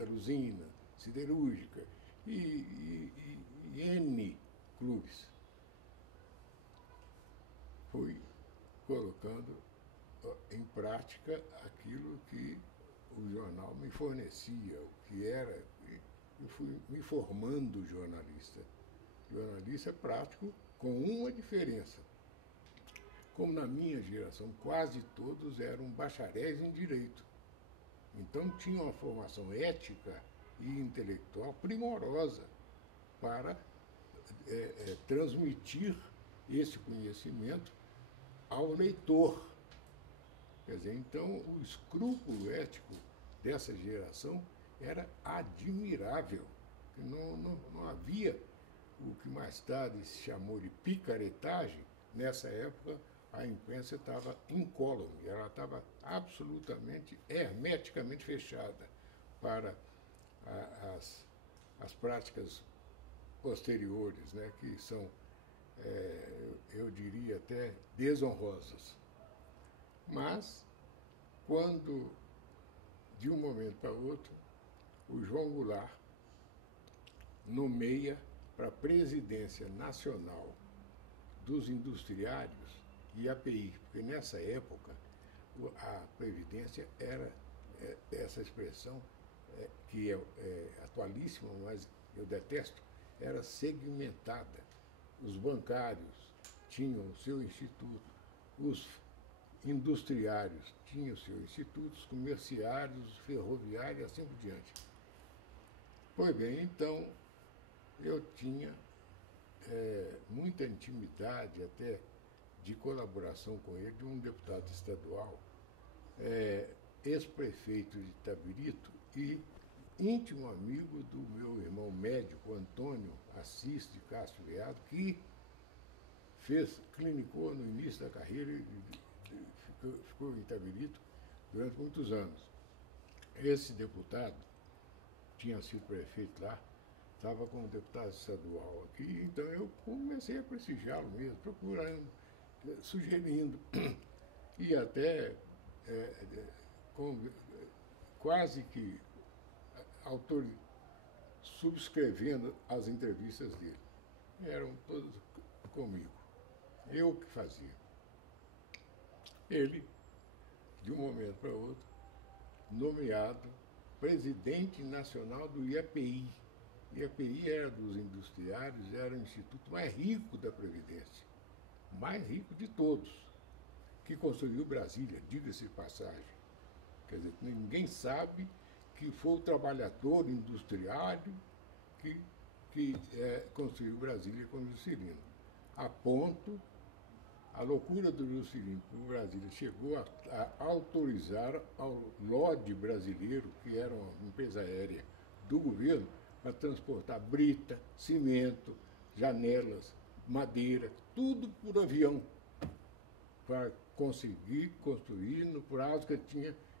metaluzina, siderúrgica e N clubes. Fui colocando em prática aquilo que o jornal me fornecia, o que era, e fui me formando jornalista. Jornalista prático, com uma diferença. Como na minha geração quase todos eram bacharéis em direito. Então tinham uma formação ética e intelectual primorosa para transmitir esse conhecimento ao leitor. Quer dizer, então o escrúpulo ético dessa geração era admirável. Não havia o que mais tarde se chamou de picaretagem. Nessa época a imprensa estava incólume, ela estava absolutamente, hermeticamente fechada para as práticas posteriores, né, que são, eu diria até, desonrosas. Mas, quando, de um momento para outro, o João Goulart nomeia para a presidência nacional dos industriários e API, porque nessa época a Previdência era essa expressão que é atualíssima, mas eu detesto, era segmentada. Os bancários tinham o seu instituto, os industriários tinham o seu instituto, os comerciários, os ferroviários e assim por diante. Pois bem, então eu tinha muita intimidade até de colaboração com ele, de um deputado estadual, ex-prefeito de Itabirito e íntimo amigo do meu irmão médico Antônio Assis de Castro Veado, que clinicou no início da carreira e ficou em Itabirito durante muitos anos. Esse deputado tinha sido prefeito lá, estava como deputado estadual aqui, então eu comecei a prestigiá-lo mesmo, procurando, sugerindo, e até quase que subscrevendo as entrevistas dele. Eram todas comigo, eu que fazia. Ele, de um momento para outro, nomeado presidente nacional do IAPI. O IAPI era dos industriários, era o instituto mais rico da Previdência, mais rico de todos, que construiu Brasília, diga-se de passagem. Quer dizer, ninguém sabe que foi o trabalhador industriário que construiu Brasília com o Juscelino. A ponto, a loucura do Juscelino por Brasília chegou a autorizar ao LOD brasileiro, que era uma empresa aérea do governo, para transportar brita, cimento, janelas, madeira, tudo por avião, para conseguir construir no prazo que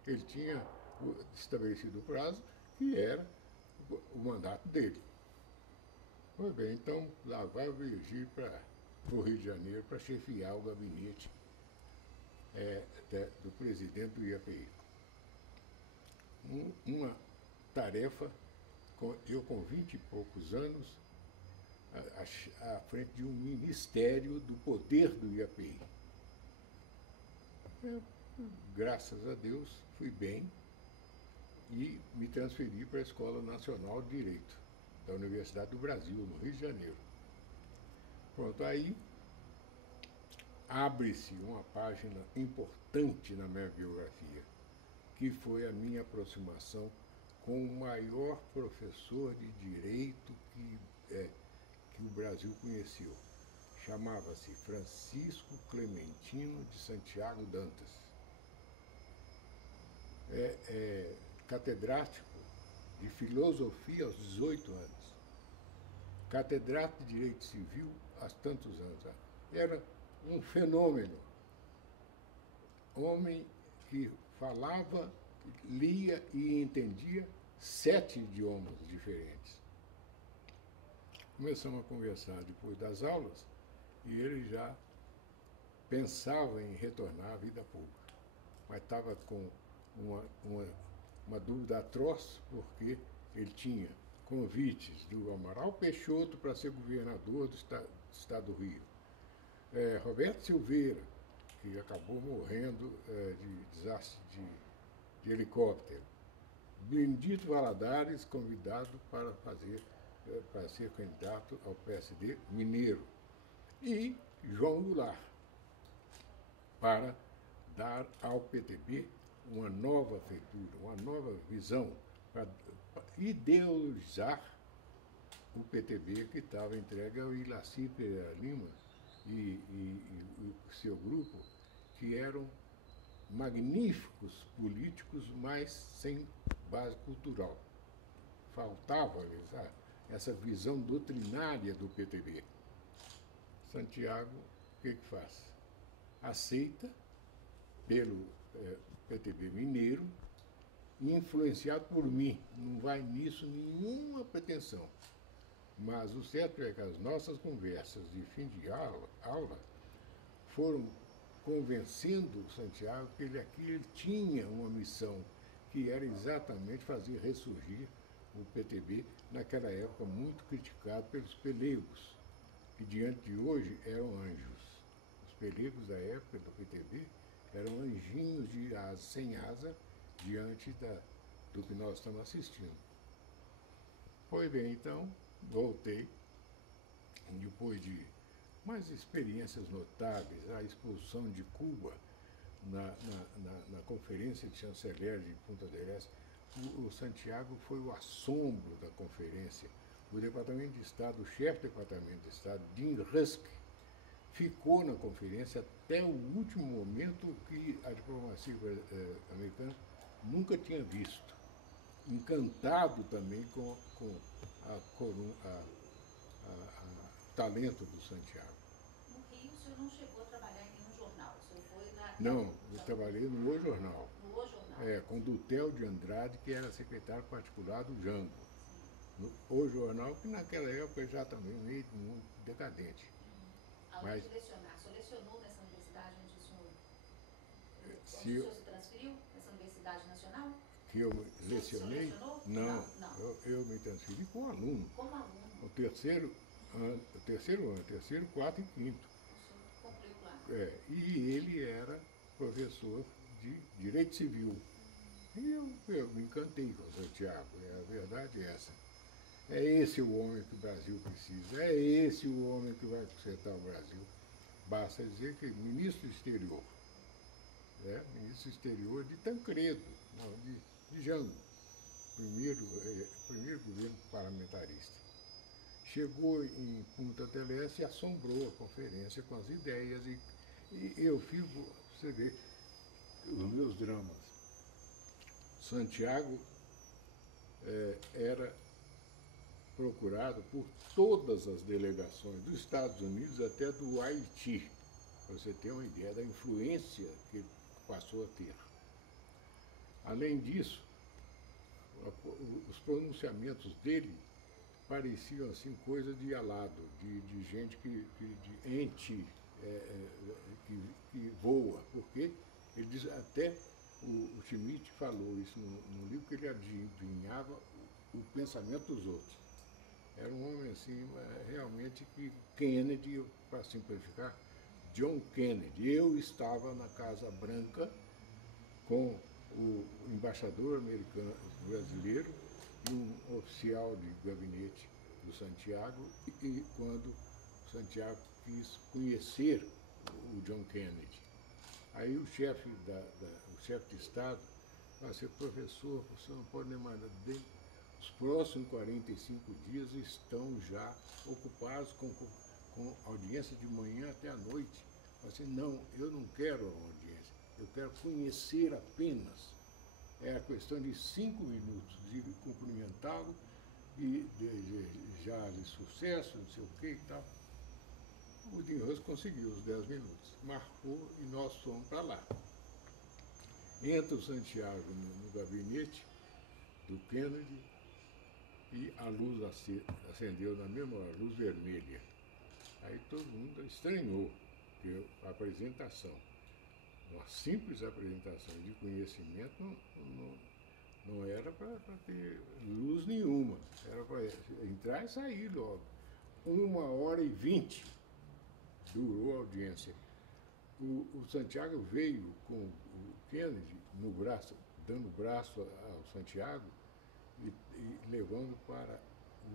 ele tinha estabelecido o prazo, que era o mandato dele. Pois bem, então lá vai o Virgílio para o Rio de Janeiro para chefiar o gabinete do presidente do IAPI. Uma tarefa, eu com 20 e poucos anos, à frente de um ministério do poder do IAPI. Graças a Deus, fui bem e me transferi para a Escola Nacional de Direito, da Universidade do Brasil, no Rio de Janeiro. Pronto, aí abre-se uma página importante na minha biografia, que foi a minha aproximação com o maior professor de direito que o Brasil conheceu. Chamava-se Francisco Clementino de Santiago Dantas. Catedrático de filosofia aos 18 anos. Catedrático de direito civil há tantos anos. Era um fenômeno. Homem que falava, lia e entendia 7 idiomas diferentes. Começamos a conversar depois das aulas e ele já pensava em retornar à vida pública, mas estava com uma dúvida atroz, porque ele tinha convites do Amaral Peixoto para ser governador do estado do Rio. Roberto Silveira, que acabou morrendo de desastre de helicóptero. Benedito Valadares, convidado para ser candidato ao PSD mineiro. E João Goulart, para dar ao PTB uma nova feitura, uma nova visão, para ideologizar o PTB que estava entregue ao Ilaci Pereira Lima e o seu grupo, que eram magníficos políticos, mas sem base cultural. Faltava-lhes essa visão doutrinária do PTB. Santiago, o que faz? Aceita pelo PTB mineiro, influenciado por mim. Não vai nisso nenhuma pretensão. Mas o certo é que as nossas conversas de fim de aula foram convencendo o Santiago que ele tinha uma missão, que era exatamente fazer ressurgir o PTB, naquela época muito criticado pelos pelegos, que diante de hoje eram anjos. Os pelegos da época do PTB eram anjinhos de asa, sem asa, diante do que nós estamos assistindo. Pois bem, então, voltei, depois de mais experiências notáveis, a expulsão de Cuba na Conferência de Chanceler de Punta del Este. O Santiago foi o assombro da conferência. O Departamento de Estado, o chefe do Departamento de Estado, Dean Rusk, ficou na conferência até o último momento, que a diplomacia americana nunca tinha visto. Encantado também com o talento do Santiago. No Rio, o senhor não chegou a trabalhar em nenhum jornal? O senhor foi na... Não, eu trabalhei no O Jornal. No O Jornal? Com Dutel de Andrade, que era secretário particular do Jango. No O Jornal, que naquela época já também meio muito decadente. Além de lecionar, o senhor lecionou nessa universidade onde o senhor se transferiu? Nessa Universidade Nacional? Que eu lecionei? O senhor lecionou? Não. Não. Eu me transferi como aluno. Como aluno? O terceiro ano, terceiro, quarto e quinto. O senhor concluiu lá? E ele era professor de Direito Civil. E eu me encantei com o Santiago, a verdade é essa. É esse o homem que o Brasil precisa, é esse o homem que vai consertar o Brasil. Basta dizer que ministro do exterior, ministro do exterior de Tancredo, não, de Jango, primeiro governo parlamentarista. Chegou em Punta del Este e assombrou a conferência com as ideias, e eu fico, você vê, os meus dramas. Santiago era procurado por todas as delegações dos Estados Unidos, até do Haiti, para você ter uma ideia da influência que ele passou a ter. Além disso, os pronunciamentos dele pareciam assim coisa de alado, de gente de ente que voa, porque ele diz, até o Schmidt falou isso no livro, que ele adivinhava o pensamento dos outros. Era um homem assim, realmente, que Kennedy, para simplificar, John Kennedy. Eu estava na Casa Branca com o embaixador americano brasileiro e um oficial de gabinete do Santiago, e quando o Santiago quis conhecer o John Kennedy. Aí o chefe de Estado falou assim, professor, o senhor não pode nem mandar bem. Os próximos 45 dias estão já ocupados com audiência de manhã até à noite. Assim, não, eu não quero a audiência, eu quero conhecer apenas. É a questão de 5 minutos de cumprimentá-lo e desejar de sucesso, não sei o que e tal. O Dinhos conseguiu os 10 minutos, marcou e nós fomos para lá. Entra o Santiago no gabinete do Kennedy e a luz acendeu na mesma hora, luz vermelha. Aí todo mundo estranhou, porque a apresentação, uma simples apresentação de conhecimento, Não era para ter luz nenhuma, era para entrar e sair logo. 1h20 durou a audiência. O Santiago veio com o Kennedy no braço, dando o braço ao Santiago e levando para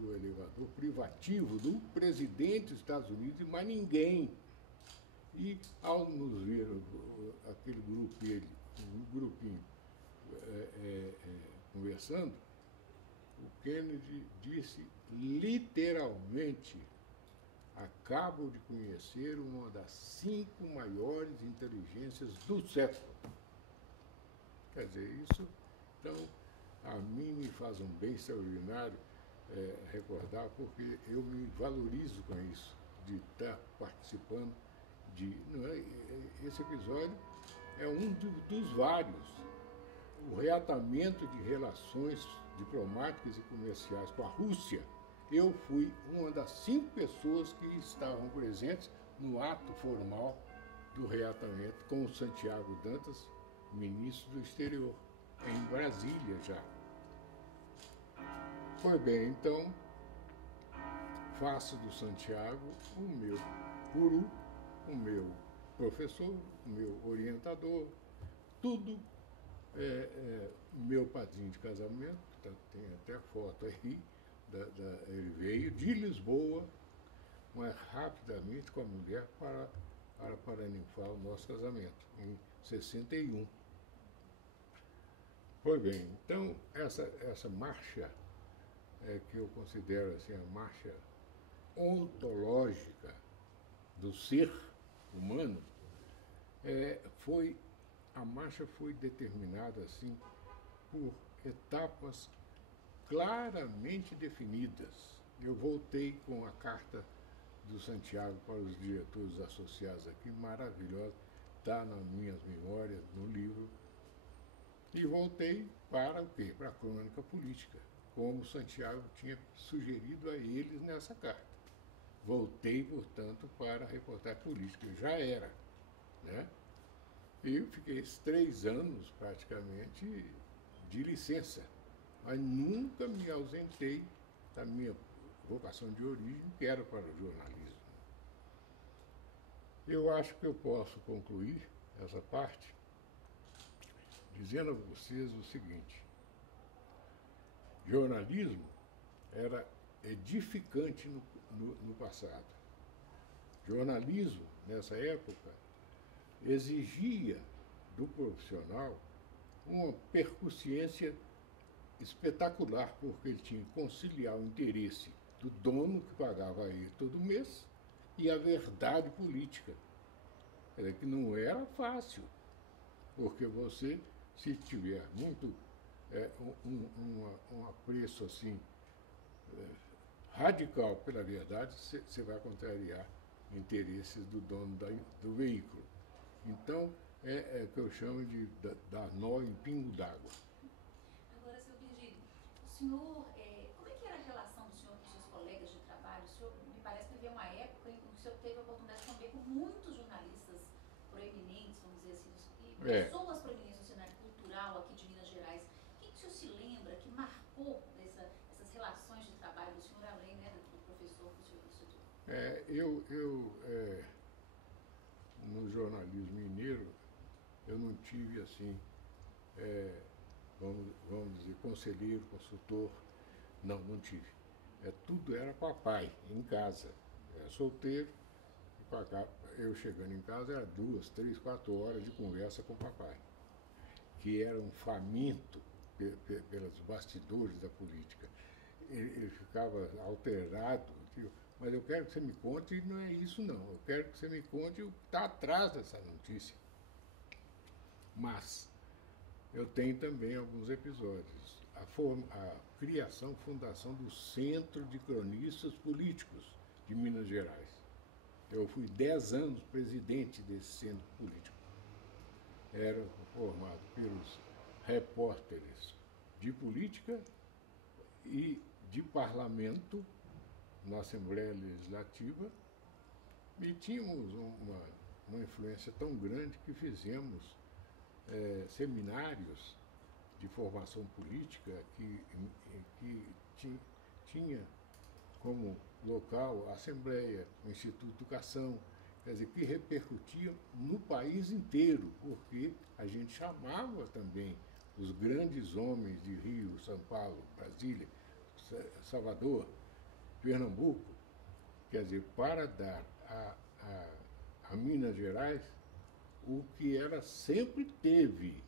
o elevador privativo do presidente dos Estados Unidos e mais ninguém. E ao nos ver aquele grupinho conversando, o Kennedy disse literalmente: acabo de conhecer uma das 5 maiores inteligências do século. Quer dizer, isso, então, a mim me faz um bem extraordinário recordar, porque eu me valorizo com isso, de estar participando de... Não é, esse episódio é um dos vários. O reatamento de relações diplomáticas e comerciais com a Rússia. Eu fui uma das 5 pessoas que estavam presentes no ato formal do reatamento com o Santiago Dantas, ministro do Exterior, em Brasília já. Pois bem, então, faço do Santiago o meu guru, o meu professor, o meu orientador, tudo. Meu padrinho de casamento, tem até foto aí, ele veio de Lisboa, mas rapidamente com a mulher para paraninfar o nosso casamento, em 61. Pois bem, então essa marcha, que eu considero assim, a marcha ontológica do ser humano, a marcha foi determinada assim por etapas claramente definidas. Eu voltei com a carta do Santiago para os diretores associados aqui, maravilhosa, está nas minhas memórias, no livro. E voltei para o quê? Para a crônica política, como o Santiago tinha sugerido a eles nessa carta. Voltei, portanto, para a reportagem política, já era, né? E eu fiquei 3 anos, praticamente, de licença, mas nunca me ausentei da minha vocação de origem, que era para o jornalismo. Eu acho que eu posso concluir essa parte dizendo a vocês o seguinte: jornalismo era edificante no passado. Jornalismo, nessa época, exigia do profissional uma percussiência espetacular, porque ele tinha que conciliar o interesse do dono, que pagava ele todo mês, e a verdade política. Que não era fácil, porque você, se tiver muito um apreço assim radical pela verdade, você vai contrariar interesses do dono do veículo. Então, é que eu chamo de dar nó em pingo d'água. Agora, seu Virgílio, o senhor, como é que era a relação do senhor com seus colegas de trabalho? O senhor, me parece que viveu uma época em que o senhor teve a oportunidade de conviver com muitos jornalistas proeminentes, vamos dizer assim, e pessoas proeminentes no cenário cultural aqui de Minas Gerais. O que o senhor se lembra que marcou essas relações de trabalho do senhor, além, né, do professor que o senhor Eu no jornalismo mineiro, eu não tive assim, vamos dizer, conselheiro, consultor, não tive. Tudo era papai, em casa. Era solteiro, eu chegando em casa era 2, 3, 4 horas de conversa com o papai, que era um faminto pelos bastidores da política. Ele ficava alterado, mas eu quero que você me conte, e não é isso não, eu quero que você me conte o que está atrás dessa notícia. Mas eu tenho também alguns episódios. A fundação do Centro de Cronistas Políticos de Minas Gerais. Eu fui 10 anos presidente desse centro político. Era formado pelos repórteres de política e de parlamento na Assembleia Legislativa, e tínhamos uma influência tão grande que fizemos seminários de formação política que tinha como local a Assembleia, o Instituto de Educação, quer dizer, que repercutia no país inteiro, porque a gente chamava também os grandes homens de Rio, São Paulo, Brasília, Salvador, Pernambuco, quer dizer, para dar a Minas Gerais o que ela sempre teve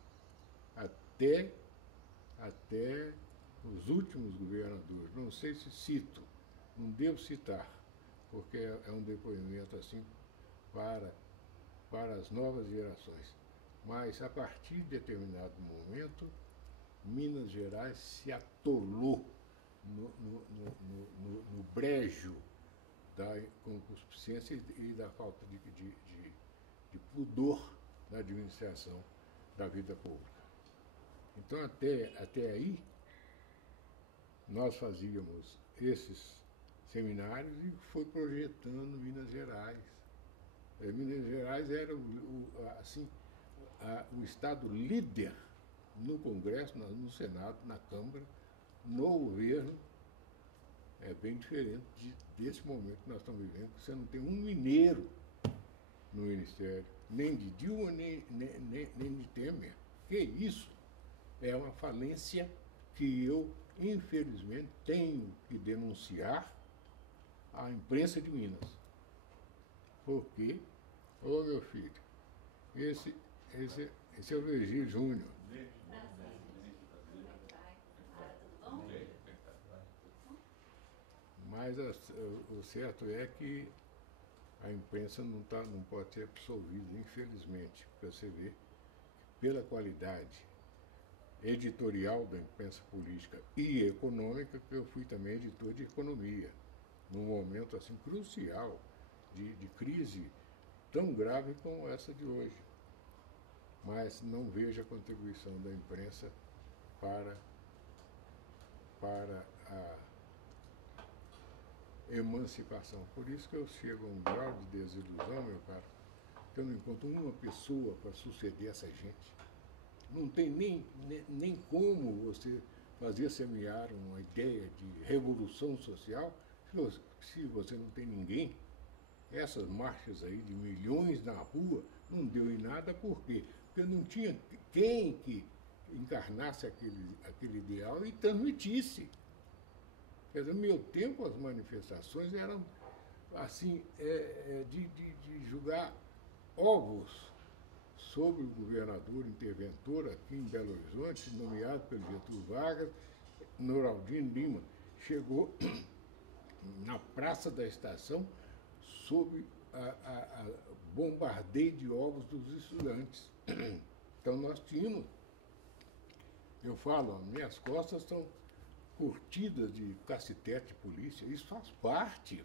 até os últimos governadores. Não sei se cito, não devo citar, porque é um depoimento assim para as novas gerações. Mas a partir de determinado momento, Minas Gerais se atolou no brejo da inconcupiscência e da falta de pudor na administração da vida pública. Então, até aí, nós fazíamos esses seminários e foi projetando Minas Gerais. Minas Gerais era o estado líder no Congresso, no Senado, na Câmara, no governo. É bem diferente desse momento que nós estamos vivendo, que você não tem um mineiro no Ministério, nem de Dilma, nem de Temer. Que isso? É uma falência que eu, infelizmente, tenho que denunciar à imprensa de Minas. Porque, ô meu filho, esse é o Virgílio Júnior. Mas o certo é que a imprensa não pode ser absolvida, infelizmente, porque você vê, pela qualidade editorial da imprensa política e econômica, que eu fui também editor de economia, num momento assim crucial de crise tão grave como essa de hoje. Mas não vejo a contribuição da imprensa para a emancipação. Por isso que eu chego a um grau de desilusão, meu caro, que eu não encontro uma pessoa para suceder essa gente. Não tem nem como você fazer semear uma ideia de revolução social se você não tem ninguém. Essas marchas aí de milhões na rua não deu em nada, por quê? Porque não tinha quem que encarnasse aquele ideal e transmitisse. Quer dizer, no meu tempo as manifestações eram assim, de jogar ovos sobre o governador interventor aqui em Belo Horizonte, nomeado pelo Getúlio Vargas, Noraldino Lima. Chegou na Praça da Estação sob a bombardeio de ovos dos estudantes. Então nós tínhamos, eu falo, minhas costas estão curtidas de cacetete de polícia. Isso faz parte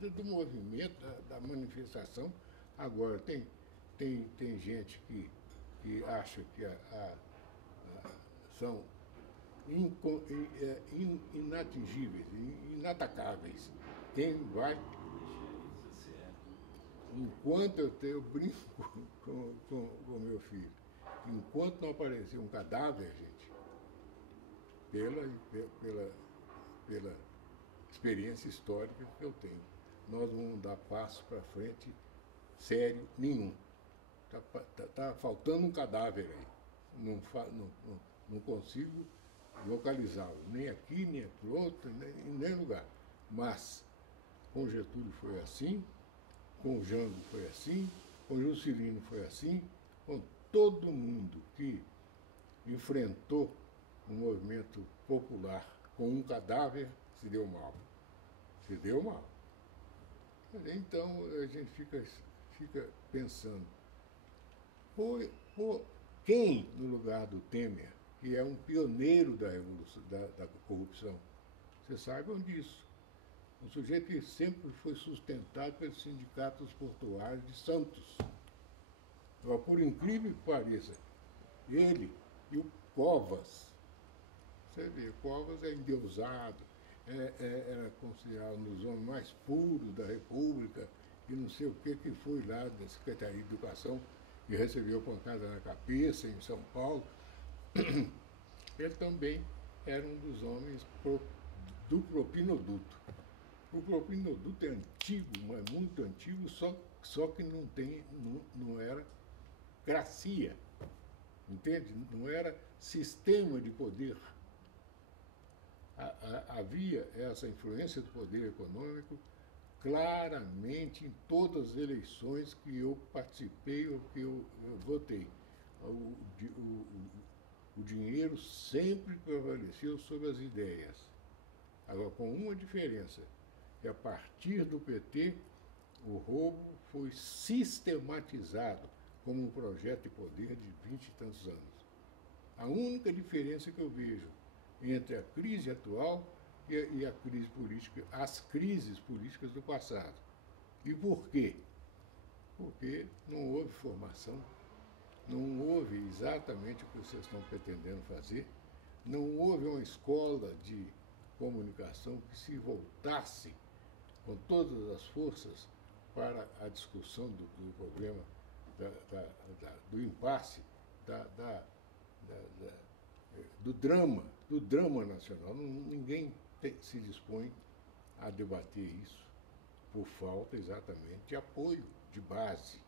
do movimento, da manifestação. Agora, tem gente que acha que são inatingíveis, inatacáveis. Quem vai... Enquanto eu brinco com meu filho, enquanto não aparecer um cadáver, gente, pela experiência histórica que eu tenho, nós não vamos dar passo para frente sério nenhum. Tá faltando um cadáver aí. Não consigo localizá-lo, nem aqui, nem aqui outro, em nenhum lugar. Mas com Getúlio foi assim, com o Jango foi assim, com o Juscelino foi assim, com todo mundo que enfrentou um movimento popular com um cadáver, se deu mal. Se deu mal. Então a gente fica pensando, quem no lugar do Temer, que é um pioneiro da revolução, da corrupção, vocês saibam disso. Um sujeito que sempre foi sustentado pelos sindicatos portuários de Santos. Agora, por incrível que pareça, ele e o Covas, você vê, o Covas é endeusado, era considerado um dos homens mais puros da República, e não sei o que foi lá da Secretaria de Educação, e recebeu pancada na cabeça em São Paulo. ele também era um dos homens do propinoduto. O propinoduto é antigo, mas muito antigo, só que não era cracia, entende? Não era sistema de poder. Havia essa influência do poder econômico claramente em todas as eleições que eu participei ou que eu votei. O dinheiro sempre prevaleceu sobre as ideias. Agora, com uma diferença, que a partir do PT, o roubo foi sistematizado como um projeto de poder de 20 e tantos anos. A única diferença que eu vejo entre a crise atual e a crise política, as crises políticas do passado. E por quê? Porque não houve formação, não houve exatamente o que vocês estão pretendendo fazer, não houve uma escola de comunicação que se voltasse com todas as forças para a discussão do problema, do impasse, do drama nacional. Ninguém se dispõe a debater isso por falta exatamente de apoio, de base.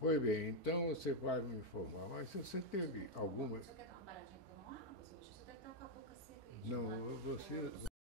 Pois bem, então você vai me informar, mas se você teve alguma... Você quer dar uma paradinha para tomar água, seu bicho? Você deve estar com a boca seca aí. Não, você...